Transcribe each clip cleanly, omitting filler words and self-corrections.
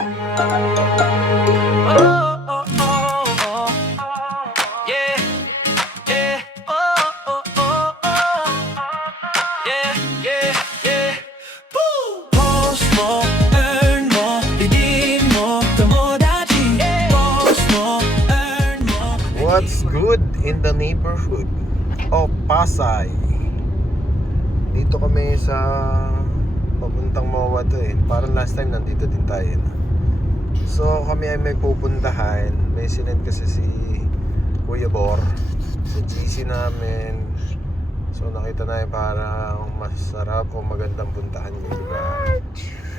What's good in the neighborhood of Pasay? Dito kami sa papuntang Moa to eh. Parang last time nandito din tayo. So kami ay may pupuntahan. May sinend kasi si Kuya Bor sa GC namin. So nakita na parang masarap o magandang puntahan yung lugar.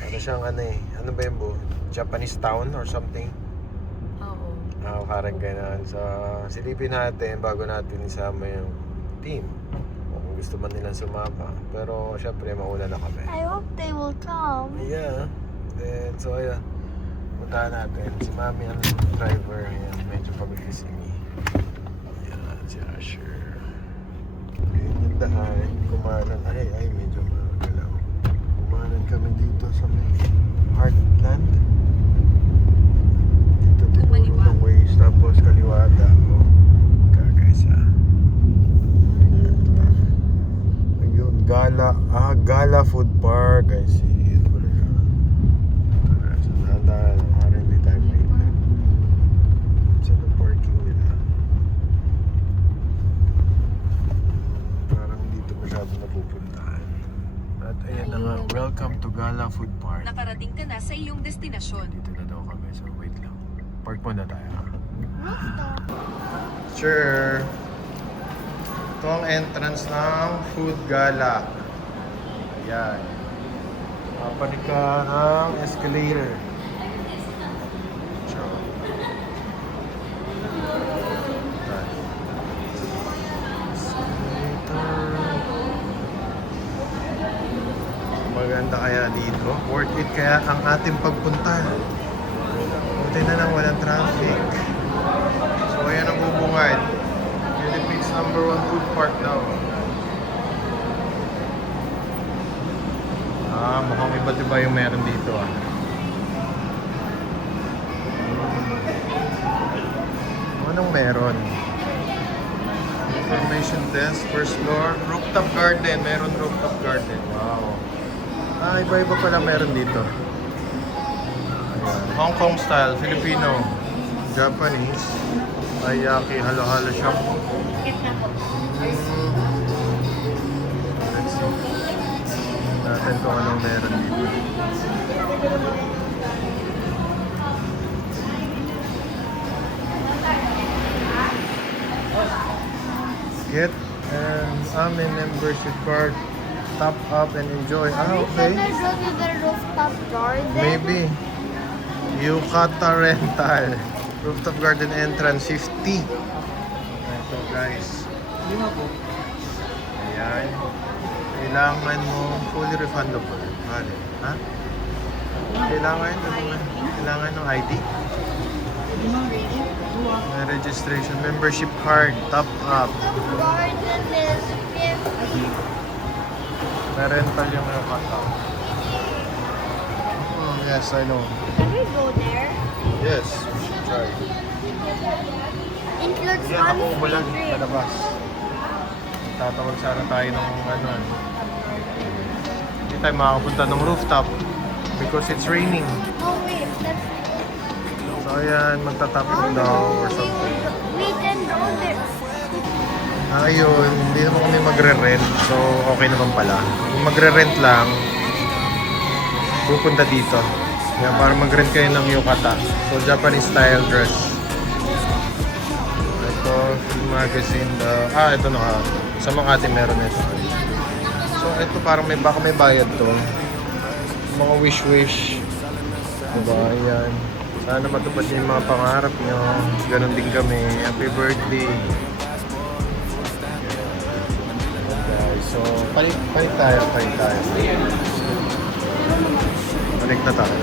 Ano siyang ano eh. Ano ba yung Japanese town or something? Oo, parang ganun. So, silipin natin bago natin isama yung team. Kung gusto man nilang sumama. Pero, syempre, mauna na kami. I hope they will come. Yeah. Then, so, ayan. Puntahan natin. Si Mami ang driver. Ayan, medyo pag-gising. Ayan, si Asher. Ayan yung daan. Kumanan. Ay, medyo magalaw. Kumanan kami dito sa may Heartland. Ng ways, tapos kaliwata o kakaisa. Ayun, Gala Food Park. I see it. So dahan-dahan, para hindi tayo mainit. Saan ang parking nila? Parang dito masyado napupuntahan. At ayan na nga, welcome to Gala Food Park. Nakarating ka na sa iyong destinasyon. Dito na daw kami, so wait lang. Park muna tayo. Sure. Ito ang entrance ng Food Gala. Ayan. Papanik ka ng escalator. Sure. Maganda kaya dito. Worth it kaya ang ating pagpunta. Buti na lang walang traffic. So ayan ang bubungad. Philippines #1 food park daw. Mukhang iba't iba yung meron dito Anong meron? Information desk, first floor, rooftop garden. Meron rooftop garden. Wow. Iba-iba pala meron dito. Hong Kong style, Filipino, Japanese, Taiyaki, halo-halo shop. Let's see. Natin kung anong meron dito. Get an AME membership card, top up and enjoy. Okay. Can I go to the rooftop garden? Maybe. Yukata Rental. Rooftop garden entrance 50. Ito guys. Ayan. Kailangan mo fully refundable. Ha? Kailangan ng ID. May registration, membership card, top up. Garden is 50. May rental yung Yukata. Yes, I know. Can we go there? Yes, we should try. Includes Yan, ako one umulan free drink. sa labas. Tatawag sana tayo ng Hindi tayo makakapunta ng rooftop because it's raining. Oh wait, let's So ayan, magtatapos daw or something. we can go there. Ayun, hindi naman kami magre-rent. So okay naman pala. Kung magre-rent lang, pupunta dito. Yan, para mag-rent kayo ng yukata. So Japanese style dress. Ito, magazine. Ito na ka. Sa Makati meron ito. So ito parang baka may bayad to. Mga wish-wish. Diba? Ayan. Sana matupad niyo yung mga pangarap nyo. Ganon din kami. Happy birthday. Guys, so palit tayo. Balik na tayo.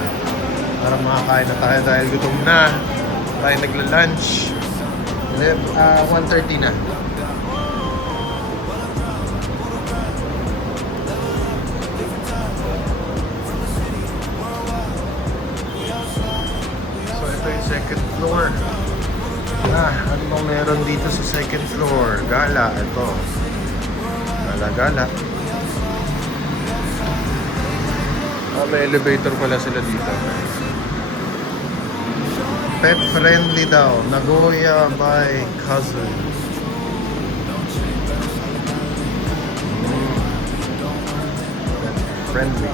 Para makakain na tayo dahil gutom na. Tayo nagla-lunch. 1:30 na. floor. Ano bang meron dito sa second floor? Gala, ito. Gala-gala. May elevator pala sila dito. Pet friendly daw. Nagoya by Cousin. Pet friendly.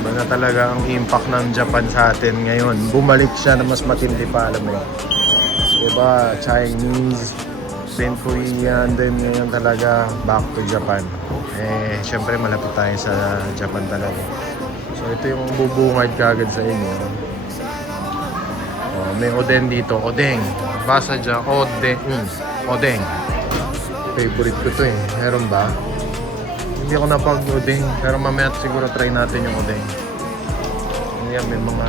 Iba na talaga ang impact ng Japan sa atin ngayon. Bumalik siya na mas matindi pa, alam mo yun. Diba, Chinese, then Korean, then ngayon talaga back to Japan. Syempre malapit tayo sa Japan talaga. So ito yung bubungad kagad sa inyo. May oden dito, odeng. Basa dyan, odeng. Favorite ko to eh. Meron ba? Hindi ako napag-odeng, pero mamaya siguro try natin yung odeng. Yan, may mga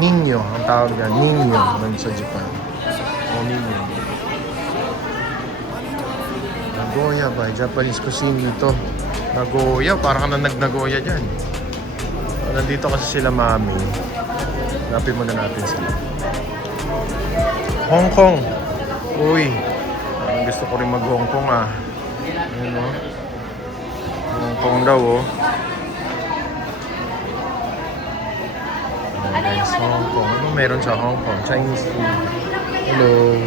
ninyo, ang tawag yan, ninyo sa Japan. Ninyo. Nagoya ba? Japanese cuisine ito. Nagoya, parang ka na nag-Nagoya dyan. Nandito kasi sila mami. Hanapin muna natin sila. Hong Kong. Uy, gusto ko rin mag-Hong Kong ah. Ayun o. Hong Kong daw oh. Ayan guys, Hong Kong. Ano meron sa Hong Kong? Chinese food. Hello.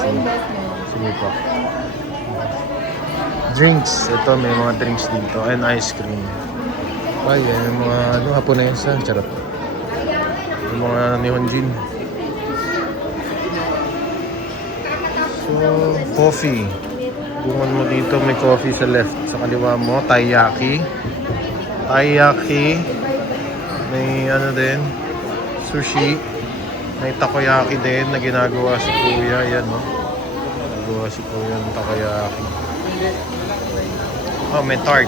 Sige po. Drinks. Ito, may mga drinks dito. And ice cream. Ay, yung mga Haponesa. Charot. Yung mga Nihonjin. So, coffee. Bungan mo dito, may coffee sa left. Sa kaliwa mo, taiyaki. Taiyaki. May ano din, sushi. May takoyaki din na ginagawa si Kuya. Yan, no? Ginagawa si Kuya ng takoyaki. Oh, may tart.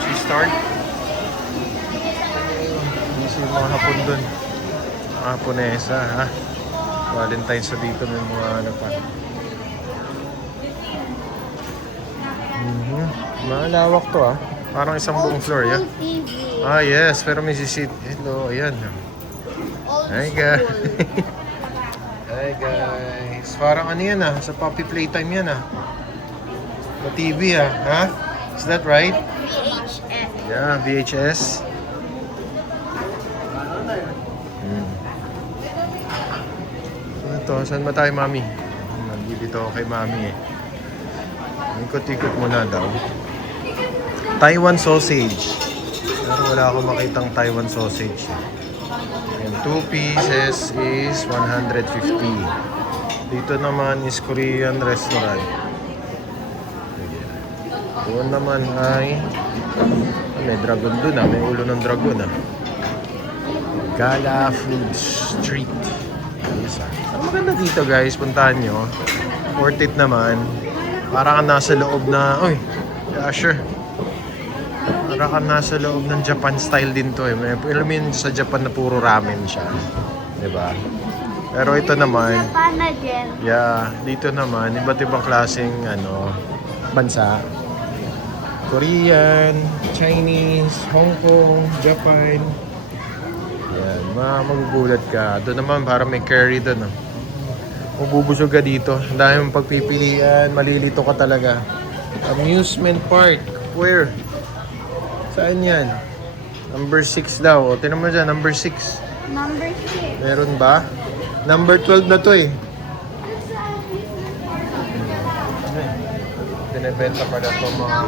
Cheese tart. Hindi yung mga Hapon dun. Mga Haponesa, ha? Valentine's na dito may mga ano pa. Malawak to ah. Parang isang buong floor, yeah? Ah, yes. Pero may sisit. Hello, ayan. Hi guys. Hi guys. Parang ano yan ah. Sa puppy playtime yan ah. Sa TV ah. Ha? Is that right? VHS. Yeah, VHS. Ito, saan ba tayo mami? Nandito ako kay mami eh. Ikot-ikot muna daw. Taiwan sausage. Pero wala akong makitang Taiwan sausage. Ayan, 2 pieces is 150. Dito naman is Korean restaurant. Doon naman ay may dragon dun ah. May ulo ng dragon ah. Gala Food Street. Ang maganda dito guys, puntahan nyo. Worth it naman. Para ka nasa loob na, yeah, sure. Para ka nasa loob ng Japan style din to eh. May alam sa Japan na puro ramen siya. Diba? Pero ito naman, Japan again. yeah, dito naman, iba't ibang klaseng bansa. Korean, Chinese, Hong Kong, Japan. Yan, magugulat ka. Doon naman, para may curry doon. Mabubusog ka dito. Ang dami mong pagpipilian. Malilito ka talaga. Amusement park. Where? Saan yan? Number 6 daw. O, tinan mo dyan. Number 6. Number 6. Meron ba? Number 12 na to eh. Binibenta pala ito mga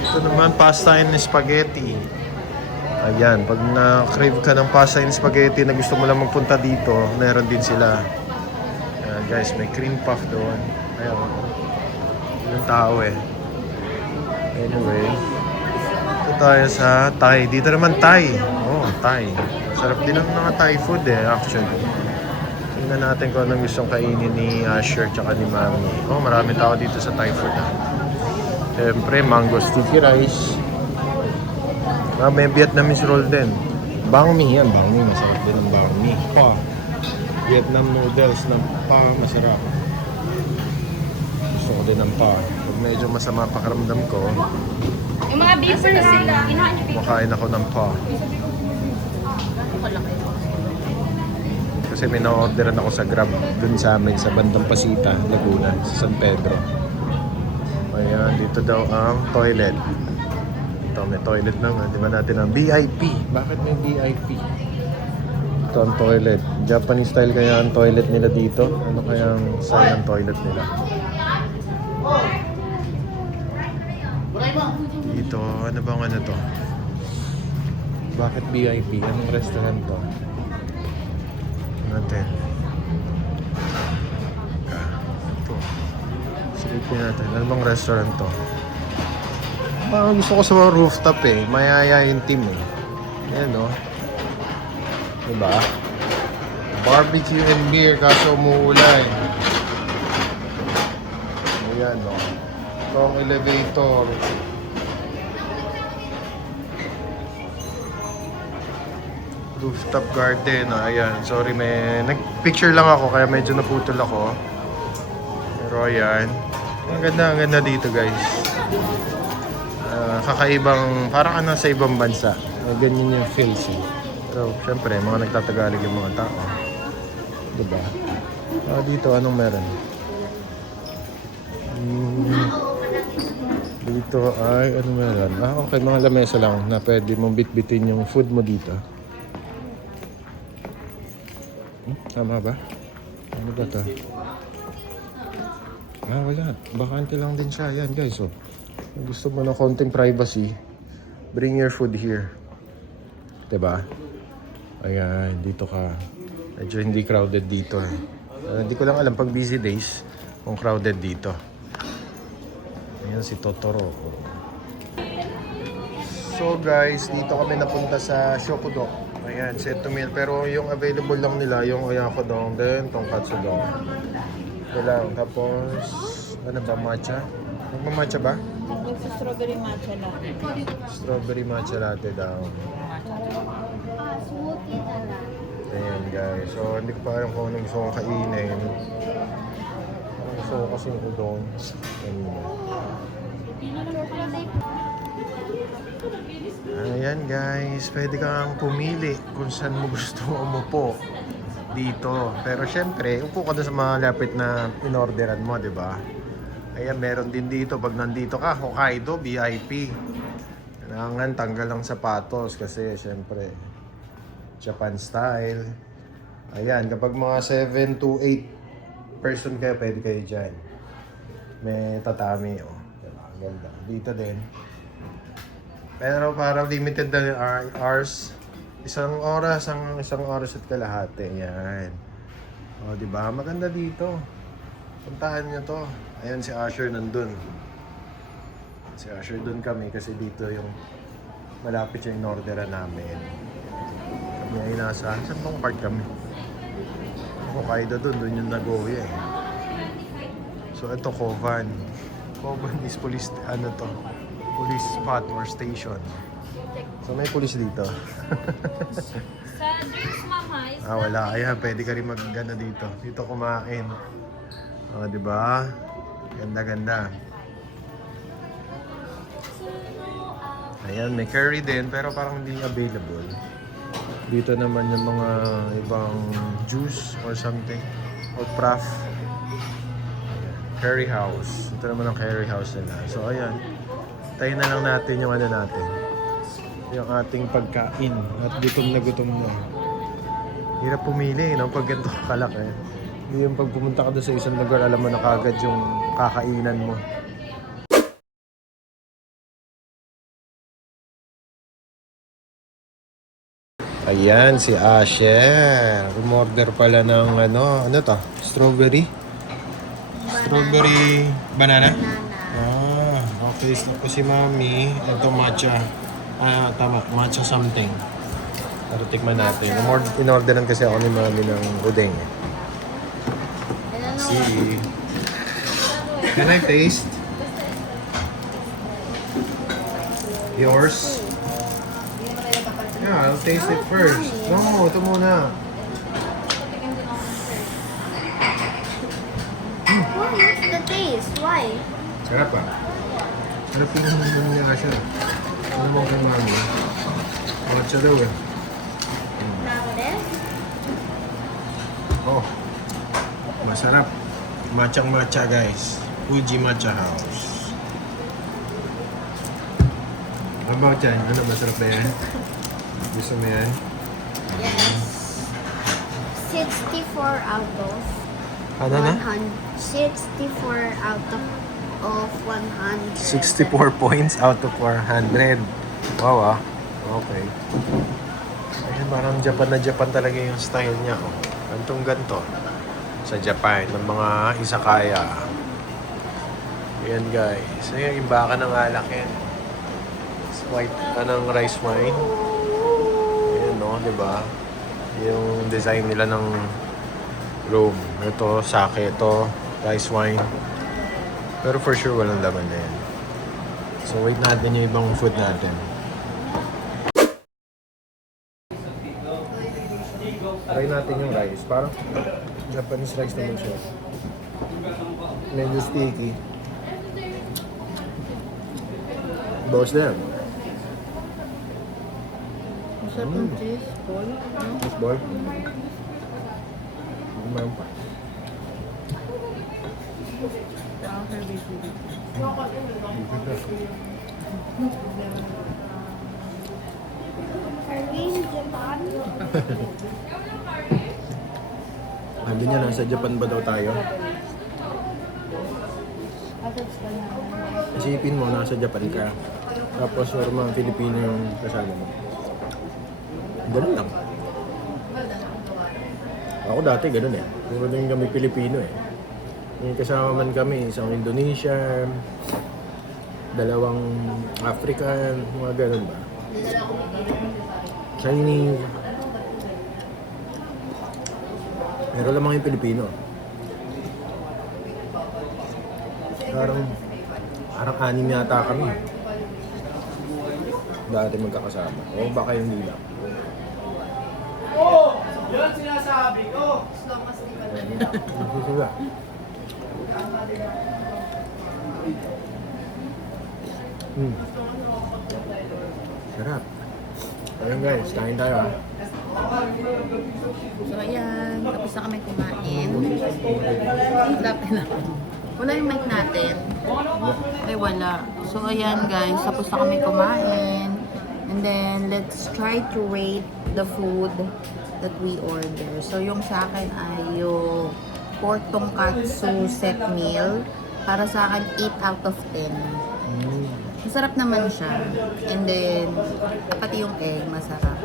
Ito naman, pasta and spaghetti. Ayan, pag na-crave ka ng pasta and spaghetti na gusto mo lang magpunta dito, meron din sila. Ayan guys, may cream puff doon. Ayan, yung tao eh. Anyway, ito tayo sa Thai. Dito naman Thai. Oh, Thai. Sarap din ng mga Thai food eh, actually. Tingnan natin kung anong gustong kainin ni Asher tsaka ni Mami. Oh, marami tao dito sa Thai food. Siyempre, mango sticky rice. May Vietnamese roll din. Banh mi yan. Banh mi, masarap din ang banh mi. Pa. Vietnam noodles ng pa, masarap. Gusto ko din ng pa. Pag medyo masama pakiramdam ko, Yung mga beef na sila. makain ako ng pa. Kasi may na-orderan ako sa Grab dun sa amin sa bandang Pasita, Laguna, sa San Pedro. Ayan, dito daw ang toilet. Ito, may toilet naman. Di ba natin ang VIP? Bakit may VIP? Ito ang toilet. Japanese style kaya ang toilet nila dito. Ano kaya ang style ng toilet nila? Dito, ano bang ano to? Bakit VIP? Anong restaurant to? Natin. Ito. Silipin natin. Ano bang restaurant to? Gusto ko sa mga rooftop eh. Mayaya yung team eh. Ayan o. Diba? Barbecue and beer kaso umuulan. Ayan o. Ito ang elevator. Rooftop garden. Ayan. Sorry, nag-picture lang ako kaya medyo naputol ako. Pero ayan. Ang ganda dito guys. Kakaibang, parang ano sa ibang bansa. Ganyan yung feels eh. Pero syempre, mga nagtatagalog yung mga tao. Diba? Dito, anong meron? Dito ay, anong meron? Okay, mga lamesa lang na pwede mong bitbitin yung food mo dito. Tama ba? Ano ba ito? Wala. Bakante lang din siya. Yan guys, oh. Kung gusto mo ng konting privacy, bring your food here. Diba? Ayan, dito ka. Medyo hindi crowded dito. Hindi ko lang alam pag busy days kung crowded dito. Ayan si Totoro. So guys, dito kami napunta sa Shokudo. Ayan, set to meal. Pero yung available lang nila, yung oyakodon, then tonkatsu-don. Ito lang. Tapos, ano ba, matcha? Magmamatcha ba? Strawberry matcha latte. Strawberry matcha latte daw. Smoothie na lang. Ayan guys. So, hindi ko pa alam kung anong gusto kong kainin. Ang gusto ko kasi yung udon. Ayan guys. Pwede kang pumili kung saan mo gusto umupo dito. Pero syempre, upo ka doon sa mga lapit na in-orderan mo, di ba? Ayan, meron din dito. Pag nandito ka, Hokkaido, VIP. Kailangan tanggal ang sapatos kasi syempre, Japan style. Ayan, kapag mga 7 to 8 person kayo, pwede kayo dyan. May tatami, oh. Ganda. Dito din. Pero parang limited na hours. Isang oras at kalahati. Ayan. O, diba? Maganda dito. Puntahan nyo to. Ayan si Asher nandun. Si Asher dun kami kasi dito yung malapit yung in-orderan namin. Kami ay nasa, saan bang part kami? Hokkaido dun yung Nagoya eh. So ito Kovan. Kovan is police, ano to? Police spot or station. So may police dito. Sa drinks, mama, is Wala. Ayan, pwede ka rin mag-gana dito. Dito kumain. Diba? Ganda-ganda. Ayan, may curry din pero parang hindi available. Dito naman yung mga ibang juice or something. Or craft. Curry house. Ito naman ang curry house nila. So ayan. Tayo na lang natin yung ano natin. Yung ating pagkain. At gutom na. Hirap pumili, no? Pag ganito kalaki. Hindi yung pag pumunta ka doon sa isang lugar, alam mo na kagad yung kakainan mo. Ayan, si Asher. Umorder pala ng ano to? Strawberry? Strawberry banana? Okay. Tapos si Mami, ito matcha. Tama, matcha something. Para tikman natin. In-orderan kasi ako ni Mami ng udeng. See. Can I taste? Yours? Yeah, I'll taste it first. No, ito muna. What's the taste? Why? Sarap ah. Sarap yung ni Asher. Ano mo kay Mami? Matcha daw eh. Now this? Oh, masarap. Matchang matcha guys. Fuji Matcha House. Ano ba dyan? Ano, masarap ba yan? Gusto mo yan? Yes. 64 out of Ano na? 64 out of 100. 64 points out of 400. Wow ah. Okay. Ayun, parang Japan na Japan talaga yung style niya. Oh. Gantong ganto. Sa Japan, ng mga izakaya. Ayan guys. Ayan, imbaka ng alak yan. White, anong rice wine. Ayan no, di ba? Yung design nila ng room. Ito, sake ito, rice wine. Pero for sure, walang laman na yan. So, wait natin yung ibang food natin. Try natin yung rice. Parang Japanese rice naman siya. Medyo sticky. Bawas na yan. Masarap yung cheese ball. Cheese ball. Meron pa. Are we in Japan? Sabi niya, nasa Japan ba daw tayo? Isipin mo, nasa Japan ka. Tapos mga Filipino yung kasama mo. Ganun lang. Ako dati ganun eh. Puro din kami Pilipino eh. May kasama man kami, isang Indonesia, dalawang African, mga ganun ba? Chinese. Meron lamang yung Pilipino. Parang anim yata kami. Dati magkakasama. O baka hindi lang. Oh! Yan sinasabi ko! Sila. Sarap. Ayun guys, kain tayo ha. So ayan, tapos na kami kumain. Lapin na. Wala yung mic natin. Ay wala. So ayan guys, tapos na kami kumain. And then let's try to rate the food that we order. So yung sa akin ay yung pork tonkatsu set meal. Para sa akin 8 out of 10. Masarap naman siya. And then pati yung egg masarap.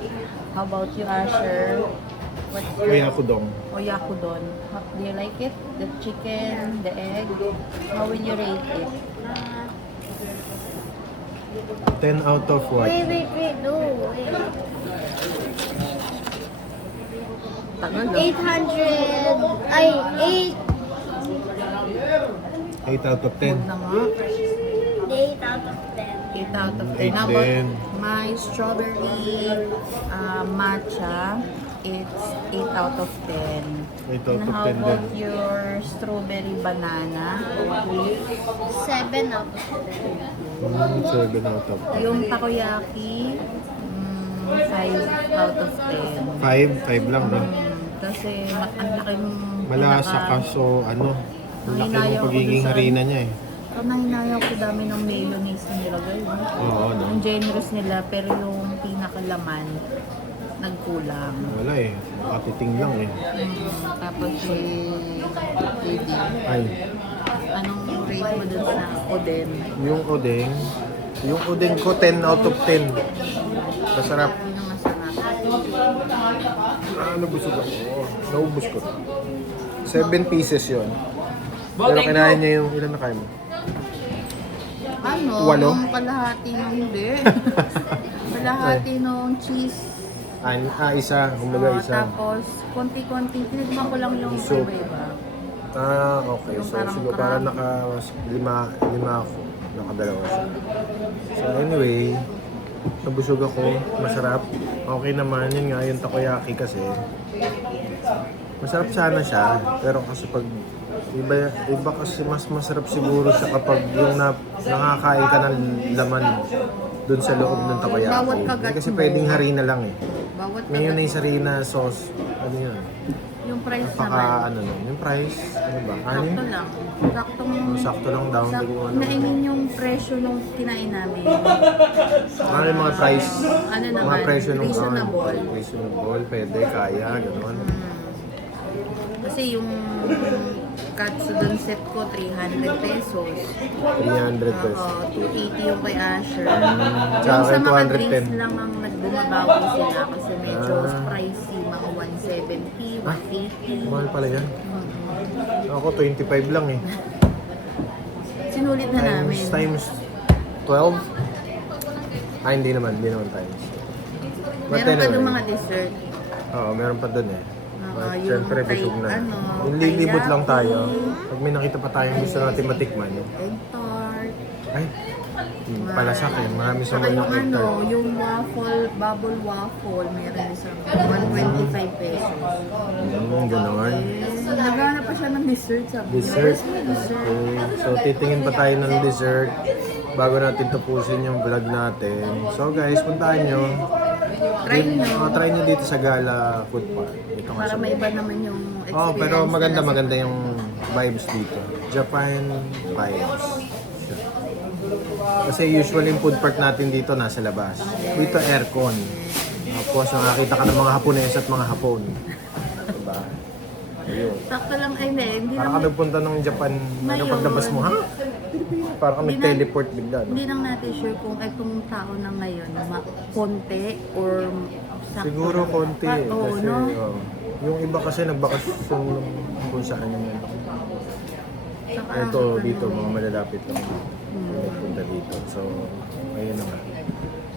How about you, Asher? What's your Oyakudong. Oyakudon? Do you like it? The chicken, the egg? How will you rate it? 10 out of what? Wait, no, wait. Tagal, no? 800, ay, 8 out of 10. Huwag na nga. 8 out of 10. 8 out of 10. Eight How about din. my strawberry matcha? It's 8 out of 10. 8 out And of how 10 about din. your strawberry banana? 7 out of 10. 7 out of 10. Yung takoyaki, 5 out of 10. 5 lang din. Kasi ang laking Malasa kaso ano, ang laki ng Nanginayang ko pagiging dun sa- harina niya eh. Ang nanginayang ko dami ng mayonnaise na nilagay. No? Oo, no? Ang generous nila pero yung pinakalaman nagkulang. Wala eh. Makatiting lang eh. Tapos baby, Ay, anong rate mo dun sa Oden? yung odeng ko 10 out of 10. Masarap. Yun ang masarap. Ano busog ako? Naubos ko. 7 pieces yon. Pero kinain niya yung ilan na kain mo? Ano? Walo? Yung kalahati ng hindi. Kalahati ng cheese. Isa. Kumbaga isa. Tapos, konti-konti. Tinigman ko lang yung Soup. iba-iba. Okay. Yung So, parang siguro crab. parang lima ako. Nakadalawa siya. So, anyway, nabusog ako. Masarap. Okay naman. Yun nga, yung takoyaki kasi. Masarap sana siya. Pero kasi pag iba kasi mas masarap siguro siya kapag yung nakakain ka ng laman dun sa loob ng takoyaki. Bawat kagat Kasi mo. pwedeng harina lang eh. Bawat Mayonnaise, harina, sauce. Ano yun? Yung price Napaka naman. ano nun. Yung price, ano ba? Sakto Anim? lang. Saktong... Sakto lang down to kung ano. I mean yung presyo nung kinain namin. Ano yung mga price? Ano naman, Mga presyo nung reasonable. reasonable, pwede, kaya, gano'n. Kasi yung katsudon set ko, 300 pesos. 300 pesos. Oo, 280 yung kay Asher. Sa Yung sa akin, mga 210. drinks lang ang nagbumabawi sila kasi medyo Ah. pricey, mga 170, 180. Mahal pala yan. Ako, 25 lang eh. Sinulit na namin. Times 12? Hindi naman times. But Meron pa anyway. doon mga dessert. Oo, meron pa dun eh. But yung syempre, Thai- busog na. ano, Yung lilibot Thai lang tayo. yaki. Pag may nakita pa tayong gusto natin matikman. Egg tart. Ay, palasak eh. Marami sa Saka mga yung egg tart. yung waffle, bubble waffle, meron isang 125 pesos. Gano'n. Naghanap pa siya ng dessert, sabi niya. Dessert. Where's my dessert? Okay. So, titingin pa tayo ng dessert bago natin tapusin yung vlog natin. So guys, puntahan nyo. Try nyo. Try nyo dito sa Gala Food Park. Dito nga Para sa may iba naman yung experience. Oh, pero maganda nila sa- yung vibes dito. Japan vibes. Kasi usually yung food park natin dito nasa labas. Dito aircon. Tapos nakakita ka ng mga Hapones at mga Hapon. Diba? Ayun. Sakto lang, ay hindi Parang lang, ka nagpunta ng Japan, ano Ngayon. paglabas mo, ha? Parang ka Hindi na- nag-teleport bigla, no? hindi lang natin sure kung itong tao na ngayon, konti or sakto. Siguro lang. konti. Oo, Kasi, no? yung iba kasi nagbakasyon kung saan yung Saka, ito ano, dito, mga malalapit lang. Punta dito. So, ayun na nga.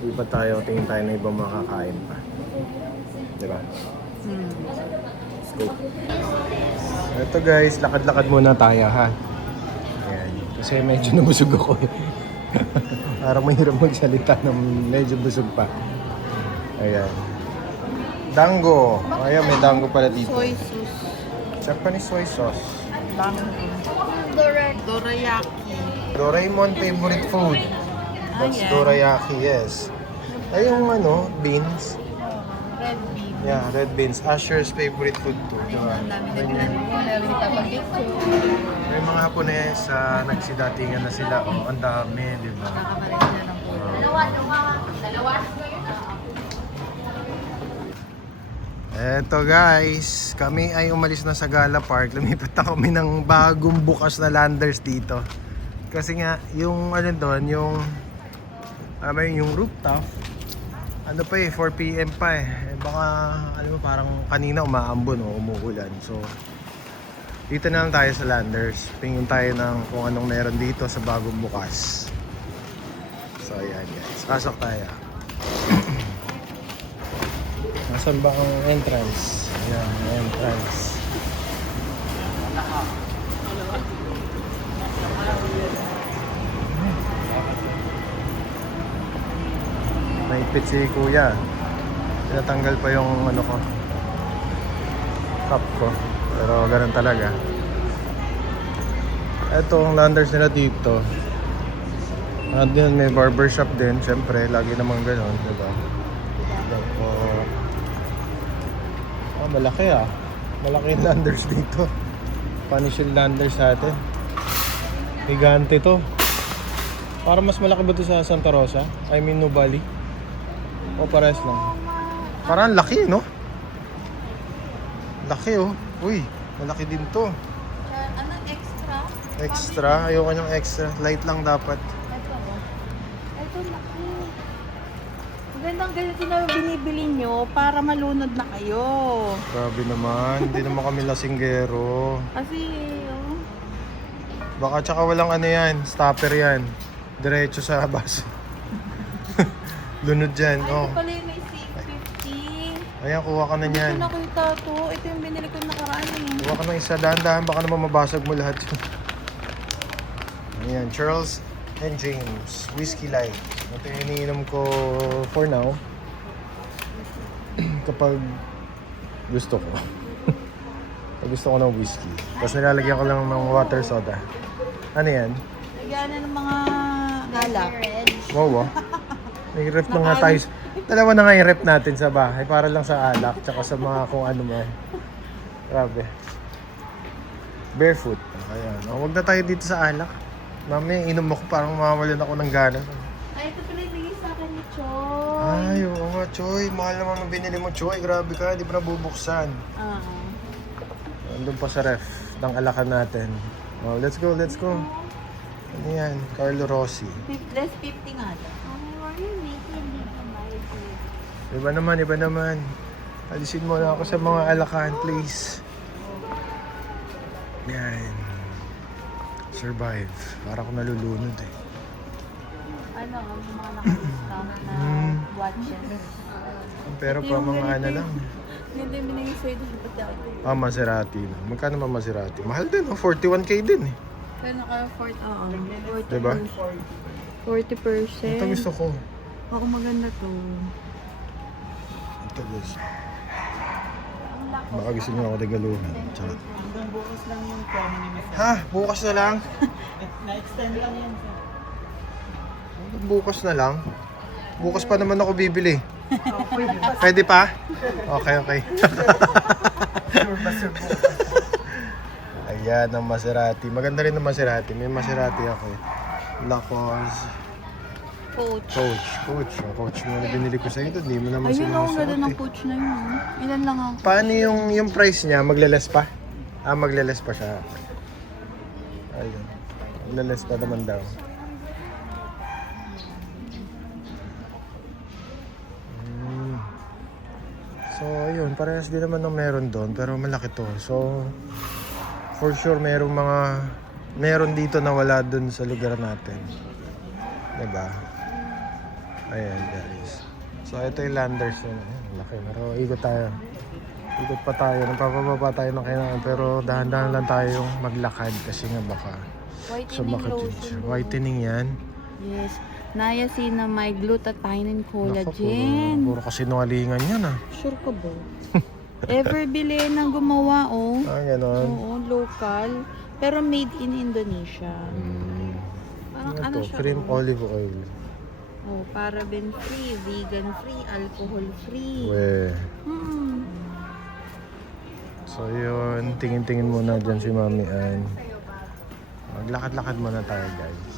Iba tayo, tingin tayo na ibang makakain pa. Diba? Let's go. Ito guys, lakad-lakad muna tayo ha. Ayan. Kasi medyo nabusog ako eh. Parang mahirap magsalita ng medyo busog pa. Ayan. Dango. Ayan, may dango pala dito. soy sauce. Japanese soy sauce. Dorayaki. Doraemon favorite food. That's Ayan. dorayaki, yes. Ay, yung ano, beans. Red bean. Yeah, red beans. Asher's favorite food too. Diba? Ang dami nagpapag-picture. May mga Hapones, nagsidatingan na sila. Oh, ang dami, di ba? Nakakapalit sila ng Eto guys, kami ay umalis na sa Gala Park. Lumipat na kami ng bagong bukas na Landers dito. Kasi nga, yung ano doon, yung yung rooftop, ano pa eh, 4 PM pa eh. Baka, ano mo, parang kanina umaambon o umuulan. So, dito na lang tayo sa Landers. Tingin tayo ng kung anong meron dito sa bagong bukas. So, ayan guys. Pasok tayo. Nasaan ba ang entrance? Ayan, entrance. Naipit si kuya. Tinatanggal pa yung ano ko, cup ko. Pero ganun talaga. Ito ang Landers nila dito. At din may barbershop din, syempre, lagi namang ganun, diba? Opo. Malaki ah. Malaki yung Landers dito. Spanish yung Landers sa atin. Higante to. Para mas malaki ba ito sa Santa Rosa? I mean Nubali? O pares lang? Parang laki, no? Laki oh. Uy, malaki din to. Anong extra? Extra? Ayoko niyang extra. Light lang dapat. Ito laki. Magandang ganito na binibili nyo para malunod na kayo. Grabe naman. Hindi naman kami lasinggero. Kasi, Baka tsaka walang ano yan. Stopper yan. Diretso sa baso. Lunod dyan. ay, Oh. ito pala yung may 650. Ayan, kuha ka na Ito yan. nakita to. Ito yung binili ko nakaraan eh. Kuha ka ng isa. Dahan-dahan. Baka naman mabasag mo lahat yun. Ayan, Charles and James. Whiskey Light. Ito yung iniinom ko for now. Kapag gusto ko. Pag gusto ko ng whiskey. Tapos nilalagyan ko lang ng water soda. Ano yan? Lagyan na ng mga gala. Wow, wow. May ref na nga tayo. Dalawa na nga yung ref natin sa bahay para lang sa alak tsaka sa mga kung ano mo. Grabe. Barefoot. Ayan. Oh, huwag na tayo dito sa alak. Mami, inom ako parang mawawalan ako ng gana. Ay, ito pala ibigay sa akin ni Choy. Ay, oo nga, Choy. Mahal naman ang binili mo, Choy. Grabe ka, di pa nabubuksan. Andun pa sa ref ng alakan natin. Oh, let's go, let's go. Ano yan? Carlo Rossi. Less 50 nga daw. Why are you making me buy it? Iba naman, iba naman. Alisin mo na ako sa mga alakan, please. Yan. Survive. Para ako nalulunod eh. Ano, mga nakasama na watches. Pero pa mga ano lang. Hindi, binigay sa'yo doon sa dati. Ah, Maserati. Magkano naman Maserati? Mahal din, oh. 41k din eh. Kaya naka-40, oo. Diba? 40%. Ito gusto ko. Ako maganda to. Ito gusto. Baka gusto niyo ako regaluhan. Charot. Hanggang bukas lang yung promo ni Miss. Ha? Bukas na lang? Na-extend lang yan, sir. Bukas na lang? Bukas pa naman ako bibili. Pwede pa? Okay, okay. Ayan ang Maserati. Maganda rin ang Maserati. May Maserati ako eh. Lacoste. Coach. Coach. Ang coach mo na binili ko sa ito. Hindi mo naman Ayun ako ganda sinusuot ng eh. coach na yun. Ilan lang ako. Paano yung price niya? Magleles pa? Ah, magleles pa siya. Ayun. Magleles pa naman daw. So, ayun. Parehas din naman ng meron doon. Pero malaki to. So, for sure, meron dito na wala doon sa lugar natin. Diba? Ayan, guys. So, ito yung Landers na. Ayan, laki. Pero ikot tayo. Ikot pa tayo. Napapababa tayo ng kailangan. Pero dahan-dahan lang tayong maglakad. Kasi nga baka Whitening lotion. Whitening yan. Yes. Niacinamide, glutathione, and Naku, collagen. puro kasinungalingan yan ah. Sure ka ba? Ever bilhin ng gumawa, oh. Ah, ganon. Oo, local. Pero made in Indonesia. Parang Ano ano to? siya? Cream oh. olive oil. Oh, paraben free, vegan free, alcohol free. We. So yun, tingin-tingin muna dyan si Mami Ann. Maglakad-lakad muna tayo guys.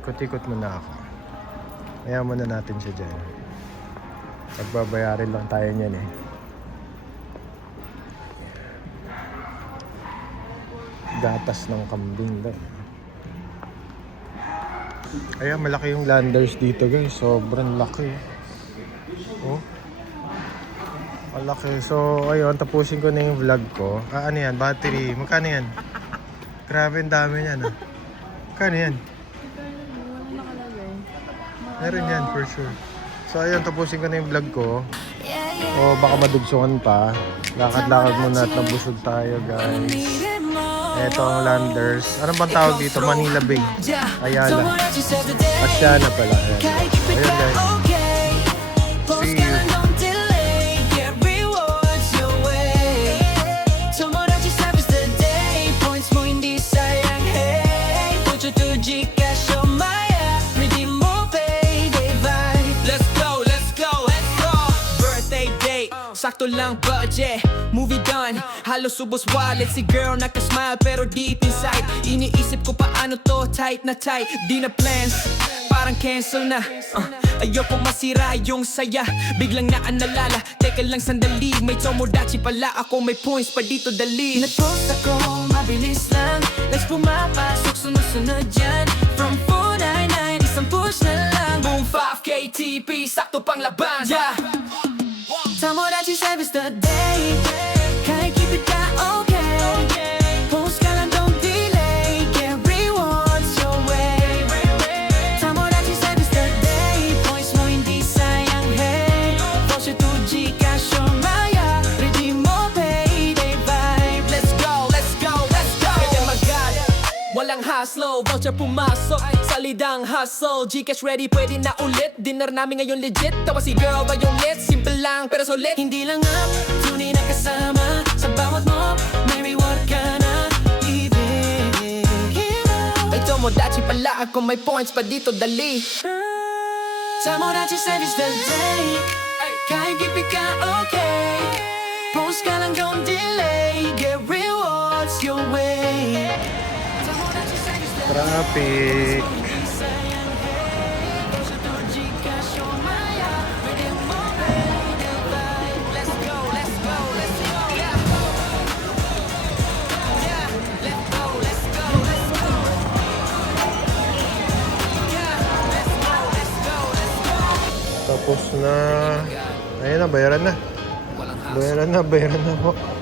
Ikot-ikot muna ako. Kaya muna natin siya dyan. Pagbabayarin lang tayo niyan eh. Gatas ng kambing daw. Ayan, malaki yung Landers dito guys. Sobrang laki. Oh. Malaki. So, ayun, tapusin ko na yung vlog ko. Ah, ano yan? Battery. Magkano yan? Grabe, ang dami yan ah. Magkano yan? Meron yan, for sure. So, ayun, tapusin ko na yung vlog ko. O, baka madugsungan pa. Lakad-lakad muna at nabusog tayo, guys. Ito ang Landers. Ano bang tawag dito? Manila Bay. Ayala. Asyana pala. Ayan. Ayun, guys. See you. Sakto lang budget, movie done. Halos ubos wallet, si girl nakasmile pero deep inside iniisip ko paano to, tight na tight. Di na plans, parang cancel na. Ayoko masira yung saya, biglang naalala. Teka lang sandali, may tomodachi pala ako. May points pa dito dali. Nag-post ako, mabilis lang. Let's pumapasok, sunod-sunod dyan. From 499, isang push na lang. Boom, 5K TP, sakto pang laban. Yeah. Tomodachi service the day. Kahit keep it ka okay. Post ka lang, don't delay. Get rewards your way. Tomodachi service the day. Points mo hindi sayang, hey. Voucher to Gcash or Maya. Redeem mo payday vibe. Let's go, let's go, let's go. Kaya magad, walang hassle. Voucher pumasok, salidang hustle. Gcash ready, pwede na ulit. Dinner namin ngayon legit. Tawa si girl ba yung lit? Simple lang pero solid. Hindi lang up, tunay na kasama. Sa bawat mo, may reward ka na ibig. Ay tomodachi pala ako, may points pa dito dali. Tomodachi service the day. Kahit gipi ka okay. Post Selos ka lang, don't delay. Get rewards your way. Traffic. Tapos na. Ayan na, bayaran na. Bayaran na po.